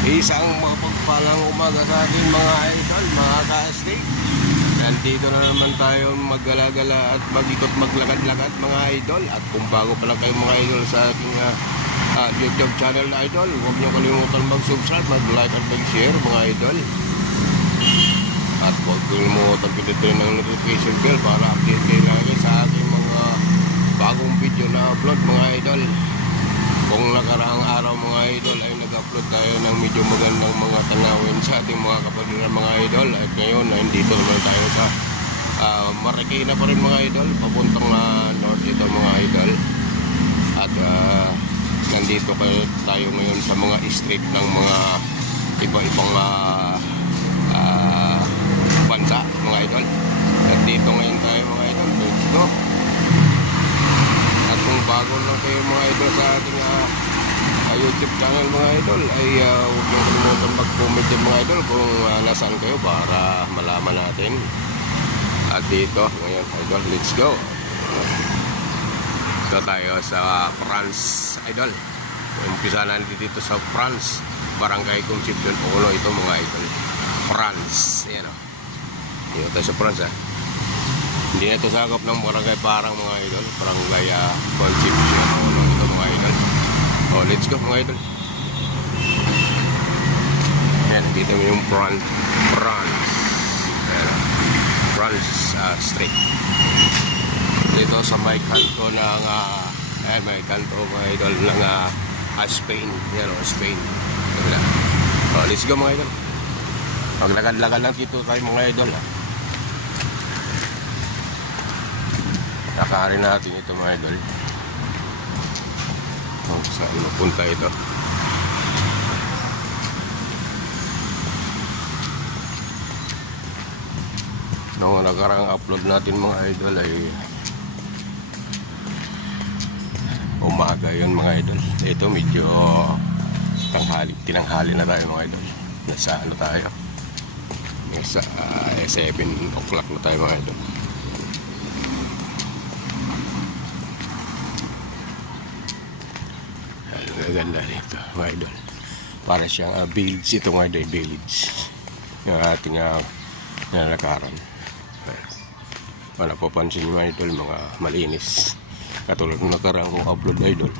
Isang mapagpalang umaga sa ating mga idol, mga ka-steak. Nandito na naman tayo maggalagala at mag-ikot maglakad-lakad mga idol. At kung bago pala kayo mga idol sa ating ah, ah, YouTube channel na idol, huwag niyo kalimutan mag-subscribe, mag-like at mag-share mga idol. At huwag kalimutan pindutin ng notification bell para update kayo lagi sa ating mga bagong video na upload mga idol. Kung nakaraang araw mga idol ay nag-upload tayo ng medyo magandang mga tanawin sa ating mga kapatid na mga idol. At ngayon ay dito naman tayo sa uh, Marikina pa rin mga idol papuntang uh, north ito mga idol. At ah, nandito kayo tayo ngayon sa mga street ng mga iba-ibang ah, ah, bansa mga idol. At dito ngayon tayo mga idol let's go. At kung bago lang kayo mga idol sa ating ah, YouTube channel mga idol ay uh, huwag niyong kalimutan mag-comment din mga idol kung ah, nasaan kayo para malaman natin. At dito ngayon idol, let's go. Ito tayo sa France idol. Umpisa natin dito sa France. Barangay Concepcion Uno ito mga idol. France. Yan o. Dito tayo sa France ah. Hindi na ito sakop ng barangay parang mga idol. Barangay uh, Concepcion idol. Oh, let's go mga idol. Ayan, nakita mo yung France. France. France uh, Street. Dito sa may kanto ng uh, eh, may kanto mga idol ng uh, ah, Spain. Yan o, Spain. Kabila. Oh, let's go mga idol. Maglakad-lakad lang dito tayo mga idol. Ah. Natin ito mga idol. Kung saan mapunta ito. Noong nakarang upload natin mga idol ay umaga yun mga idol. Ito medyo tanghali, tinanghali na tayo mga idol. Nasa ano tayo? Nasa uh, 7 o'clock na tayo mga idol. Ang ganda rito, mga idol. Para siyang uh, village ito mga idol, village. Yung ating uh, nalakaran. Wala po pansin mga idol, mga malinis. Katulad ng nakarang upload idol.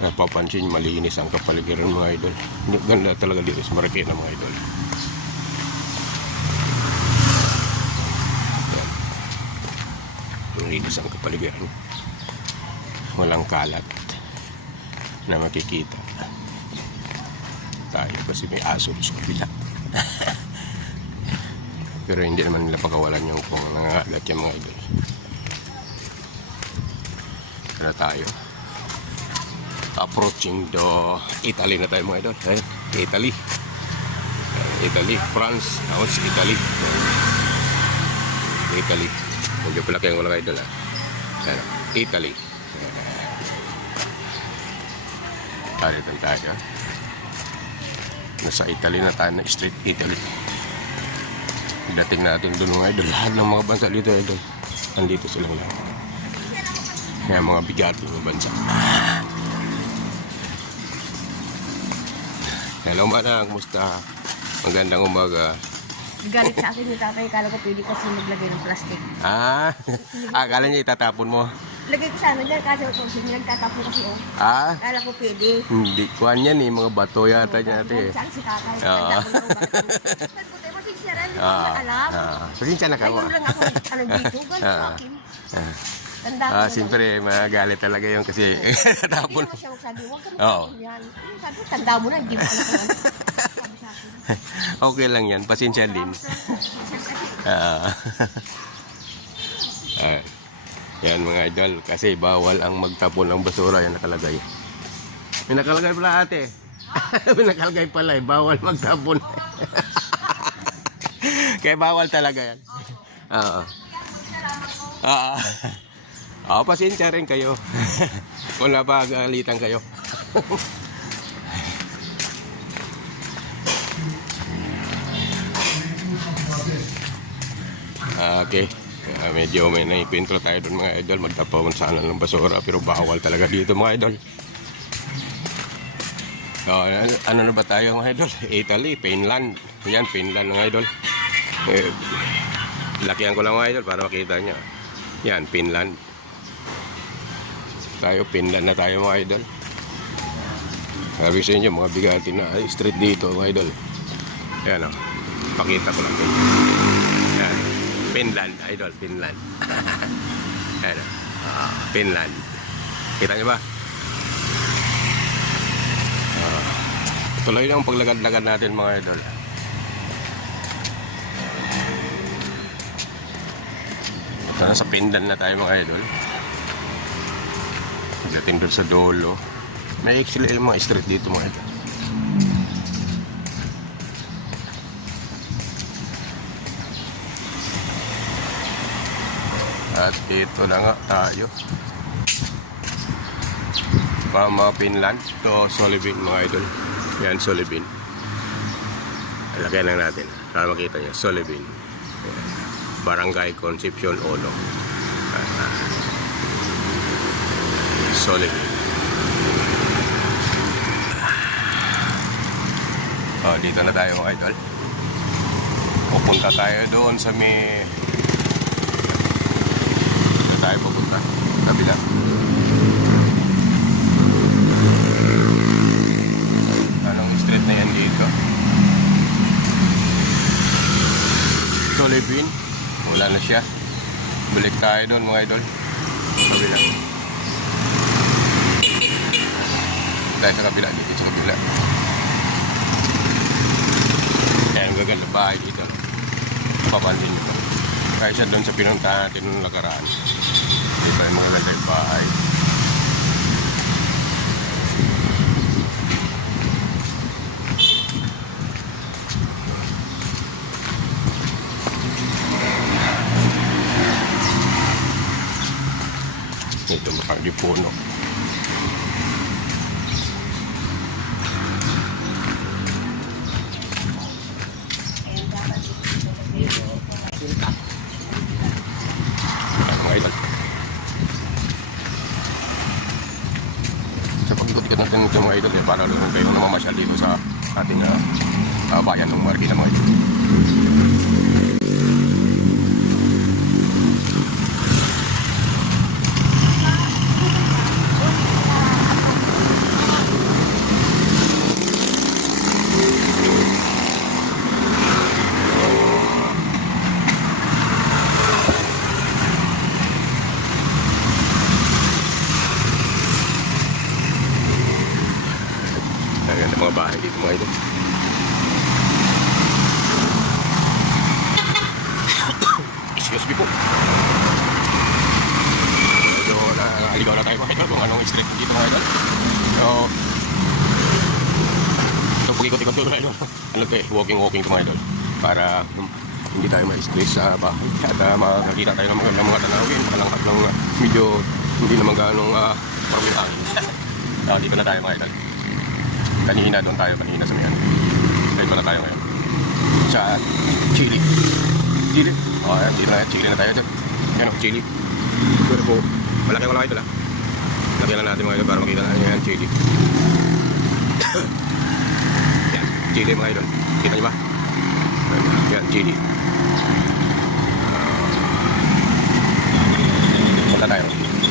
Napapansin malinis ang kapaligiran mga idol. Ganda talaga dito sa Marikina mga idol. Malinis ang kapaligiran. Walang kalat na makikita. Tayo kasi may aso sa kabila. Pero hindi naman nila pagawalan yung kung nangangagat yung mga idol. Kaya tayo. Approaching the Italy na tayo mga idol. Eh, Italy. Italy, France, tapos Italy. Italy. Medyo palaki ang mga idol ha. Ayan, Italy. Doon tayo. Nasa Italy na tayo na street Italy. Dating natin doon mga idol. Lahat ng mga bansa dito idol. Andito silang lahat. Kaya mga bigati ng bansa. Hello manang, kumusta? Magandang umaga. Galit sa akin yung tatay, kala ko pwede kasi maglagay ng plastic. Ah, akala niya itatapon mo. Lagay ko sana dyan, kasi kung sino nagtatapon kasi oh. Ah, Kala ko pwede. hindi. Kuhan yan eh, mga bato yata niya ate. Saan si tatay? Oo. Lang? Sabi ko, tayo masisya rin, hindi ko Ah, alam. ah. Pasensya na ka mo. Ayun lang ako, ano dito, galit sa Ah. akin. Ah. Tanda ko Ah, na siyempre, magalit talaga yun kasi Hindi tapon. naman siya magsabi, huwag ka Oo. magsabi yan. Sabi ko, tanda mo na, hindi mo alam. Sabi sa akin. Okay lang yan, pasensya din. Ah. Ah. Yan mga idol, kasi bawal ang magtapon ng basura, yan nakalagay. May nakalagay pala ate. May nakalagay pala eh, bawal magtapon. Kaya bawal talaga yan. Oo. Oo. Oo, pasensya rin kayo. Kung napagalitan kayo. Okay. Ah, medyo may naikwentro tayo doon mga idol. Magtapawon sana ng basura pero bawal talaga dito mga idol. So, ano, ano na ba tayo mga idol? Italy, Finland. Yan, Finland mga idol. Eh, lakihan ko lang mga idol para makita nyo. Yan, Finland. Tayo, Finland na tayo mga idol. Sabi sa inyo, mga bigati na ay, street dito mga idol. Yan o. Pakita ko lang. Yan. Finland, idol, Finland. Yan o. Ah, Finland. Kita nyo ba? Tuloy lang ang paglagad-lagad natin mga idol. Na sa Pindan na tayo mga idol. Pagdating doon sa Dolo. May actually mga street dito mga idol. At ito na nga tayo. Para mga Finland. Ito, Solibin mga idol. Yan, Solibin. Lagyan lang natin para makita niyo. Solibin. Barangay Concepcion Olo. Solibin. Oh, dito na tayo mga idol. Pupunta tayo doon sa may... Dito tayo pupunta. Kabila. Anong street na yan dito? Solibin. Wala na siya. Balik tayo doon mga idol. Kabila. Tayo sa kabila. Dito sa kabila. Kaya ang gaganda bahay dito. Papansin nyo to. Kaya siya doon sa pinuntahan natin nung nakaraan. ไปมาแล้วได้บ่ายนี่จะมาฝังที่นเนอะ ito mga idol, eh, para lumang kayo na mamasyal dito sa ating ah, ah, bayan ng Marikina mga idol. Ayan ang mga bahay dito mga idol. Excuse me po. Medyo aligaw na tayo mga street dito mga idol. So, ito pag-ikot-ikot ko mga idol. Ano to eh, walking-walking mga idol. Para hindi tayo ma-stress sa bahay. At uh, makakita tayo ng magandang mga tanawin. Makalangkat lang uh, medyo hindi naman ganong uh, problemaan. Uh, dito na tayo mga idol. Kanina doon tayo kanina sa mayan. Dito na tayo ngayon. Sa Chile. Chile. Oh, ayan, Chile na, Chile na tayo dyan. Yan o, Chile. Pero po, malaki ko lang ito lang. Lagyan lang natin mga idol para makita natin yan, Chile. yan, Chile mga idol. Kita niyo ba? Yan, Chile. Punta tayo.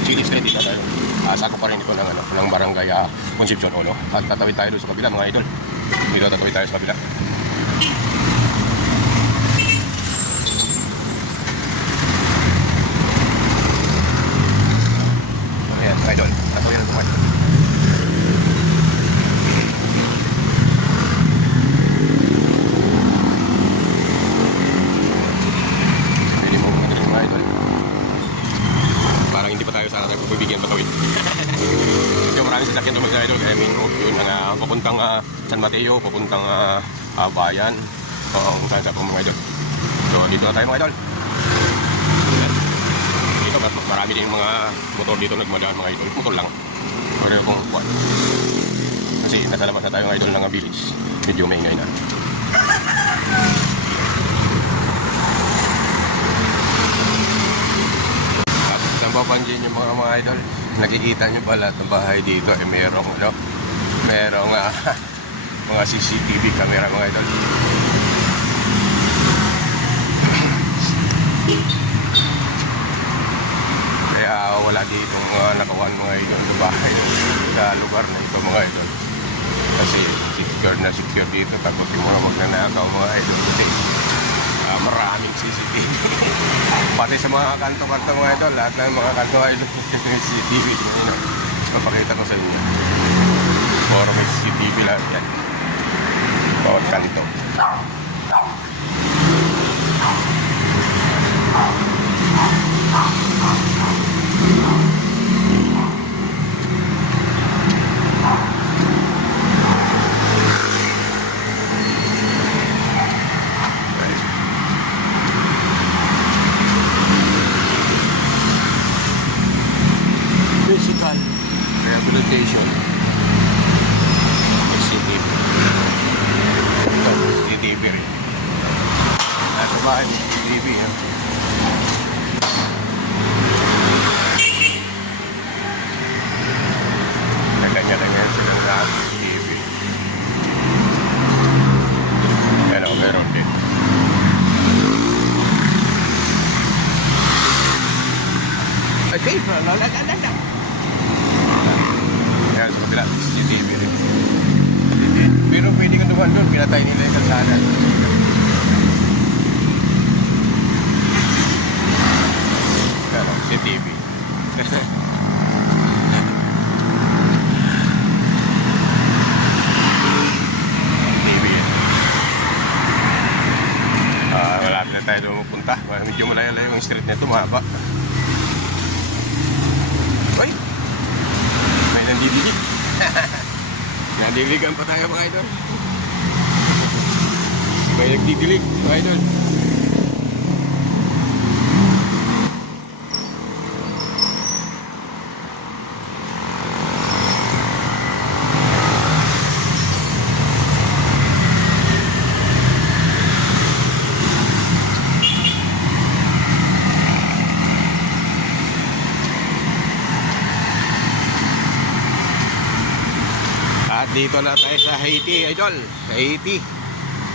Chile Street, dito tayo. Uh, sako pa rin ito ng, ano, ng barangay uh, Concepcion Olo. At tatawid tayo doon sa kabila mga idol. Dito tatawid tayo sa kabila. Ayan, mga idol. Tatawid na ito mga idol. Pwede mo mga galing mga idol. Parang hindi pa tayo sa akin pagbibigyan patawid. Kaya maraming sasakyan ng mga idol. Kaya main road yun. Uh, papuntang ah, San Mateo, papuntang ah, ah, Bayan. Oo, kung saan sa mga idol. So, dito na tayo mga idol. Dito, mar- marami din mga motor dito nagmadaan mga idol. Motor lang. Pareho kong kuwan. Kasi nasa labas na tayo mga idol ng village. Medyo maingay na. At sa papansin nyo mga mga idol, nakikita nyo lahat ng bahay dito ay mayroong ano, merong ah, mga CCTV camera mga idol. Kaya wala dito mga nakawan mga idol sa bahay sa lugar na ito mga idol. Kasi secure na secure dito tapos yung mga magnanakaw mga idol kasi ah, maraming CCTV. Pati sa mga kanto-kanto mga idol, lahat ng mga kanto may CCTV. Papakita ko sa inyo. Puro may CCTV lahat yan. Bawat kanto. Physical rehabilitation. CCTV. Ito, CCTV rin. Nasa bahay, may CCTV. Ha? Na kanya-kanya sila ng lahat CCTV. Pero meron din. Okay, lalagyan Yan, sa kabila, CCTV rin. Pero pwede ka duman doon, pinatay nila yung kalsada. Yan, CCTV. TV yan. Ah, malapit mapunta. Medyo malaya yung street nito, mahaba. Uy! May nandidilig. Nandiligan pa tayo mga idol. May nagdidilig mga idol. At dito na tayo sa Haiti, idol. Sa Haiti.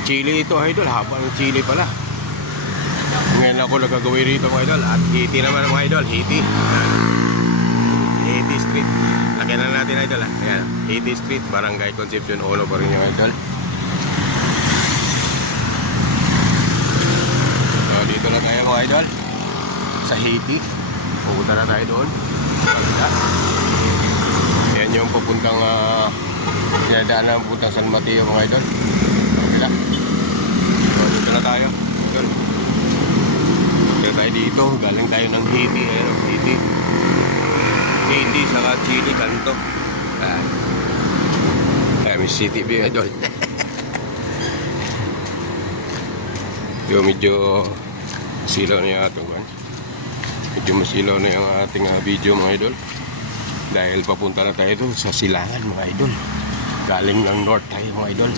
Chile ito, idol. Haba ng Chile pala. Ngayon ako nagagawin rito, mga idol. At Haiti naman, mga idol. Haiti. Ayan. Haiti Street. Lagyan na natin, idol. Ha? Ayan. Haiti Street, Barangay Concepcion, pa rin yung idol. So, dito na tayo, mga idol. Sa Haiti. Pupunta na tayo doon. Pagka. Yan yung papuntang uh, dinadaanan papuntang San Mateo mga idol. Kabila. So, dito na tayo. Idol. Dito tayo dito. Galing tayo ng Haiti. Ayan, ang Haiti. Haiti, saka Chile, kanto. Ayan. Ayan, may CTV, idol. Yo, medyo silaw na yung ating one. Medyo masilaw na yung ating ah, video mga idol. Dahil papunta na tayo doon sa silangan mga idol. Galing ng north tayo mga idol.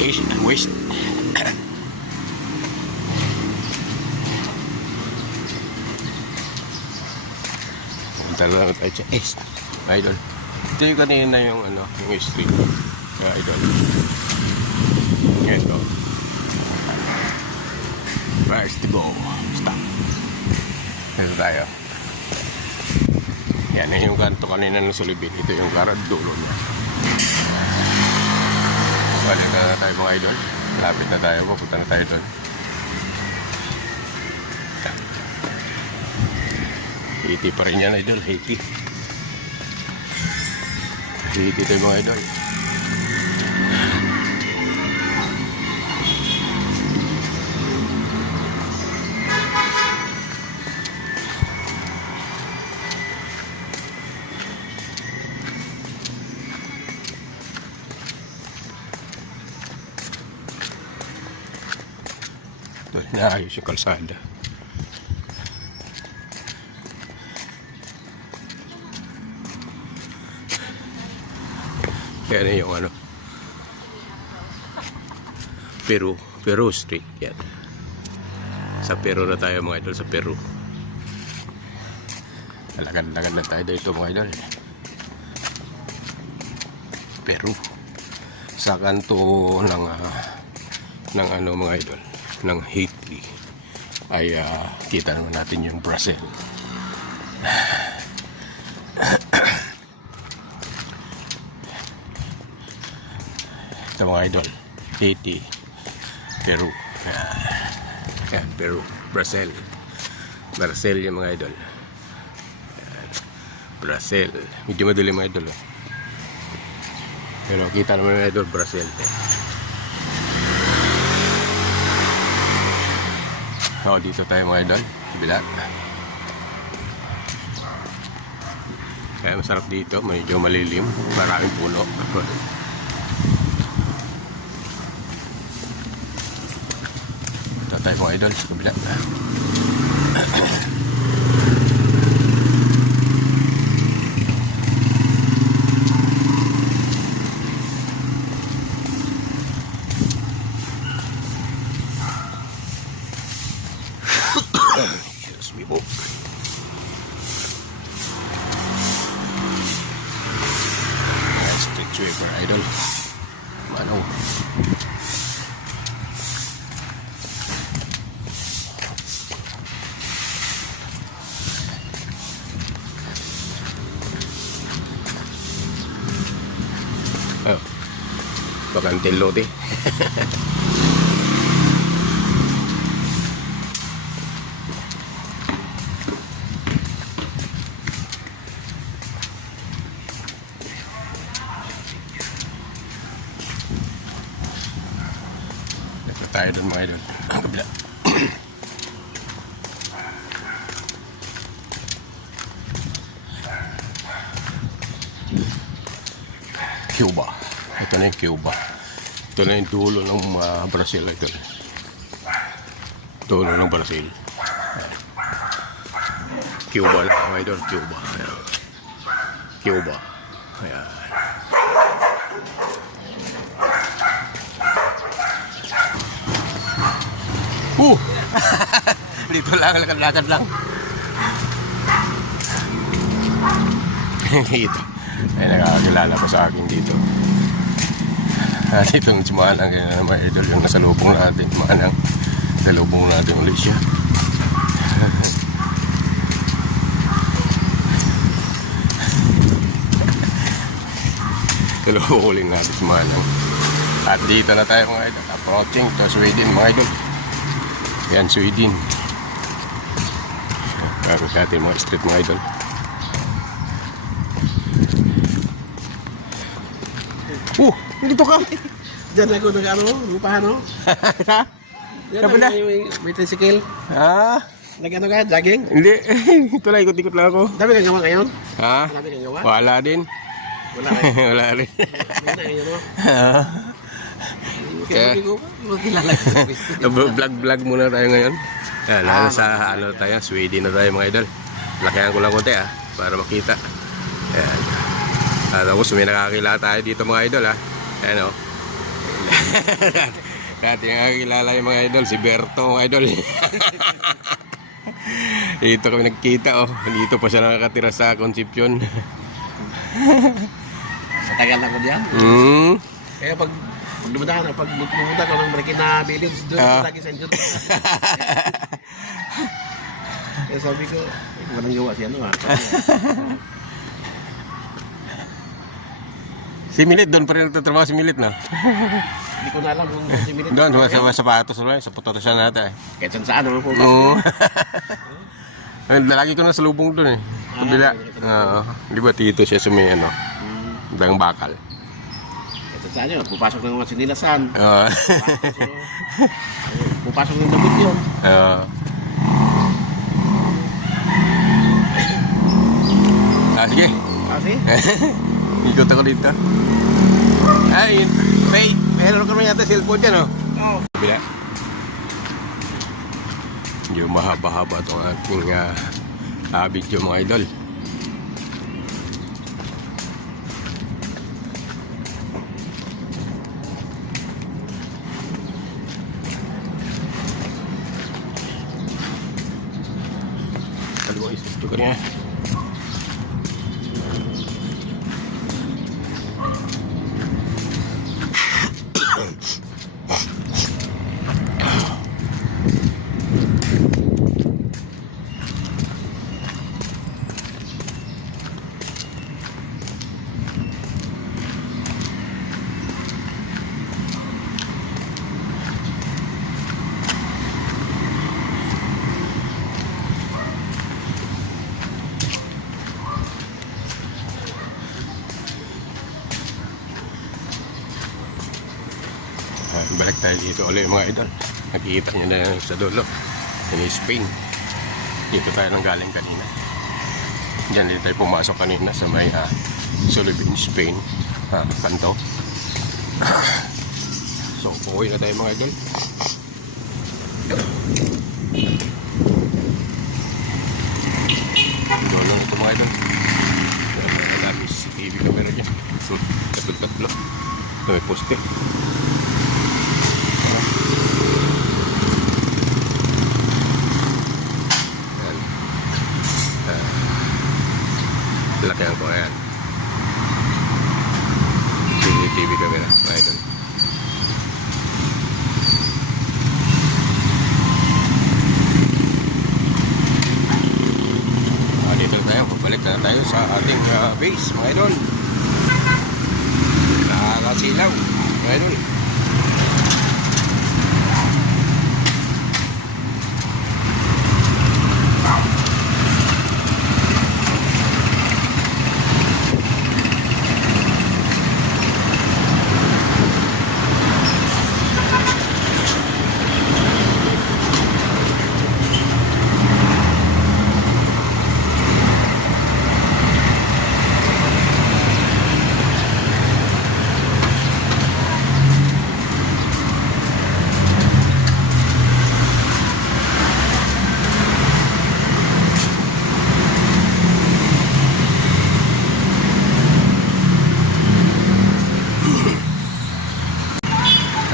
East and west. Punta na lang tayo sa east. Mga idol. Ito yung kanina yung ano, yung street. Mga idol. Ito. Where's the go? Stop. Ito tayo. Yan yung kanto kanina ng sulibin. Ito yung karad dulo niya. Balik na, tayo mga idol. Lapit na tayo. Pupunta na tayo doon. Haiti pa rin yan idol. Haiti. Haiti tayo mga idol. Ito, naayos yung kalsada. Yan yung ano. Peru. Peru Street. Yan. Sa Peru na tayo mga idol. Sa Peru. Alagan-alagan na tayo dito mga idol. Peru. Sa kanto ng ah, ng ano mga idol, ng Haiti ay ah, kita naman natin yung Brazil. Ito mga idol, Haiti, Peru. Yan. Yan, Peru, Brazil. Brazil yung mga idol. Yan. Brazil. Medyo madilim mga idol. oh. Pero kita naman mga idol, Brazil. Oh, dito tayo mga idol. Kabila. Kaya masarap dito. Medyo malilim. Maraming puno. Ito tayo mga idol sa kabila. crocante el lote Ito na yung dulo ng mga Brazil idol. Dulo ng Brazil. Cuba lang mga idol. Cuba. Ayan. Cuba. Ayan. Uh! Dito lang, lakad-lakad lang. dito. Ay, nakakakilala pa sa akin dito. At itong si Manang, kaya mga idol yung nasa lubong natin. Manang, sa lubong natin ulit siya. Tuluhuling natin si Manang. At dito na tayo mga idol. Approaching to Sweden mga idol. Yan, Sweden. Bago natin mga street mga idol. Uh! Dito ka! Diyan ako nag ano, lupahan no? Yan Kapag na? May, tricycle. ah! Nag ano ka, jogging. Hindi. Ito lang, ikot-ikot lang ako. Dami kang gawa ngayon. Ha? Dami kang gawa. Wala din. Wala rin. Wala rin. Wala. Ah. Kaya. Vlog-vlog muna tayo ngayon. Yan, Ah, sa ano tayo, Sweden na tayo mga idol. Lakihan ko lang konti ah, para makita. Ayan. Ah, tapos may nakakilala tayo dito mga idol ah. Ayan o. Dati nakakilala yung mga idol, si Berto mga idol. dito kami nagkita oh. Dito pa siya nakakatira sa Concepcion. Matagal na ko diyan. Hmm. Kaya pag pag dumadaan, pag pumunta ko ng Marikina Village, doon Ah. ako lagi sa inyo. Kaya sabi ko, "Ay, walang gawa siya no. ah." Si Milit, doon pa rin nagtatrabaho si Milit na. Hindi ko na alam kung si Milit. Doon, sa, sa sapatos ulit, sa puto siya natin eh. Kahit saan saan naman po. Oo. Ay, Lagi ko na sa lubong doon eh. Kabila. Oo. Ah, Di ba tito siya sa may ano, Hmm. dang bakal. Kahit saan yun, pupasok ng mga sinilasan. Oo. Pasok, so, pupasok ng damit yun. Oo. Ah, sige. Kasi, Ikot ako dito. Ay, may, meron kami yata cellphone dyan, oh. oh, Kabila. Medyo mahaba-haba itong aking uh, uh, video mga idol. Kaliwa isa ito kanya. Ah, balik tayo dito ulit mga idol. Nakikita nyo na sa dulo. Yan Spain. Dito tayo nang galing kanina. Diyan din tayo pumasok kanina sa may uh, Sullivan, Spain. Uh, kanto. so, uuwi na tayo mga idol. Lang ito mga idol. Ang dami CCTV camera dyan. Hmm, Tatlo-tatlo. Ito may poste. Ayan. Ah. Laki ang ko ayan. CCTV camera, mga idol. Ah, dito na tayo, pabalik na tayo sa ating ah, base, mga idol. Nakakasilaw, mga idol.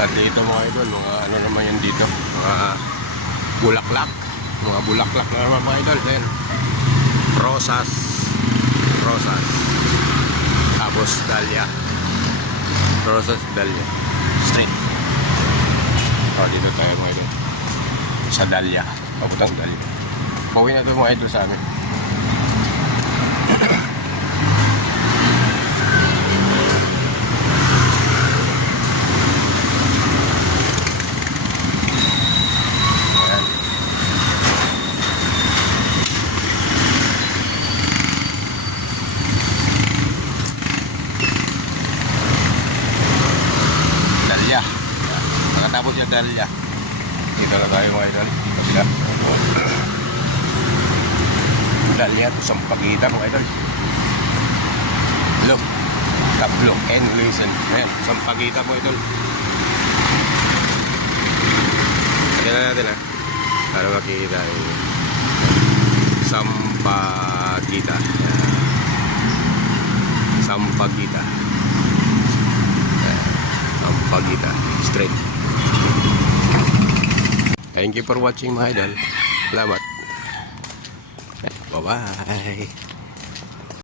At dito mga idol, mga ano naman yan dito, mga bulaklak. Mga bulaklak na naman mga idol. Then, rosas. Rosas. Tapos dahlia. Rosas, dahlia. Straight. O, dito tayo mga idol. Sa dahlia. Papuntang dahlia. Pauwi na ito mga idol sa amin. Ayan. Dalya. Pagkatapos yung dalya. Dito na tayo mga idol. Kabila. Dalya to sampagita mga idol. Look. Tablo and listen. Ayan. Sampagita mga idol. Lagyan na natin ah. Para makikita yung sampagita. Sampagita. Sampagita. Straight. Thank you for watching mga idol. Salamat. Bye-bye.